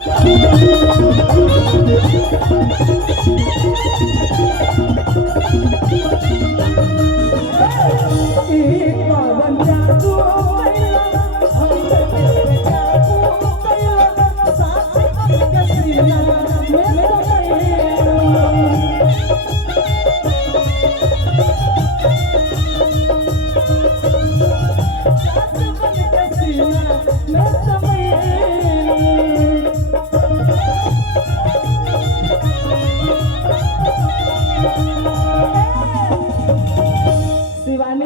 शिवानी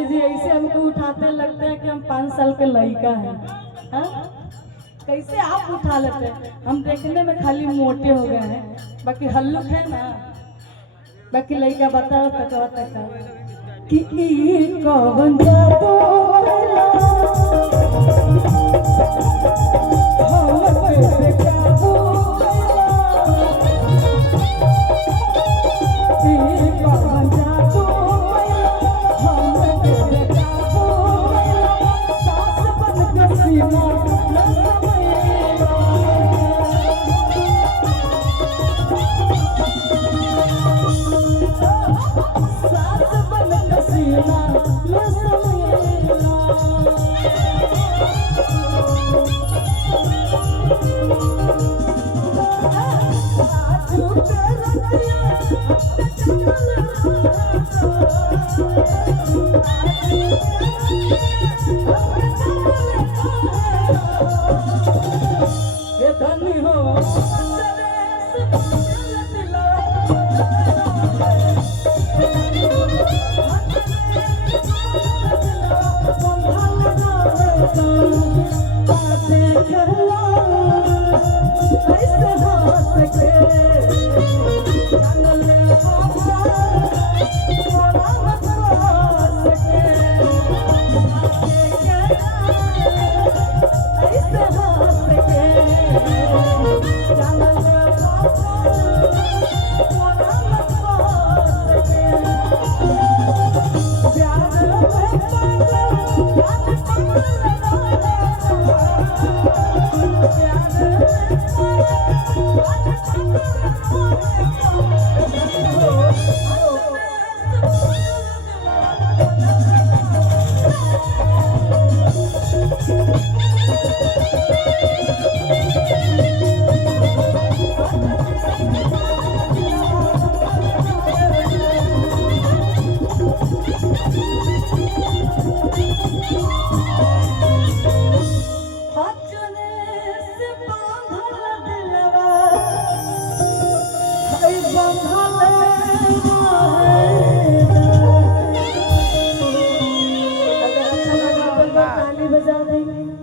जी ऐसे हमको उठाते लगते हैं कि हम 5 साल के लड़का है। कैसे आप उठा लेते हैं? हम देखने में खाली मोटे हो गए हैं, बाकी हल्लुक है ना। बाकी लड़का बताओ तक कि कौन जादू धनी हो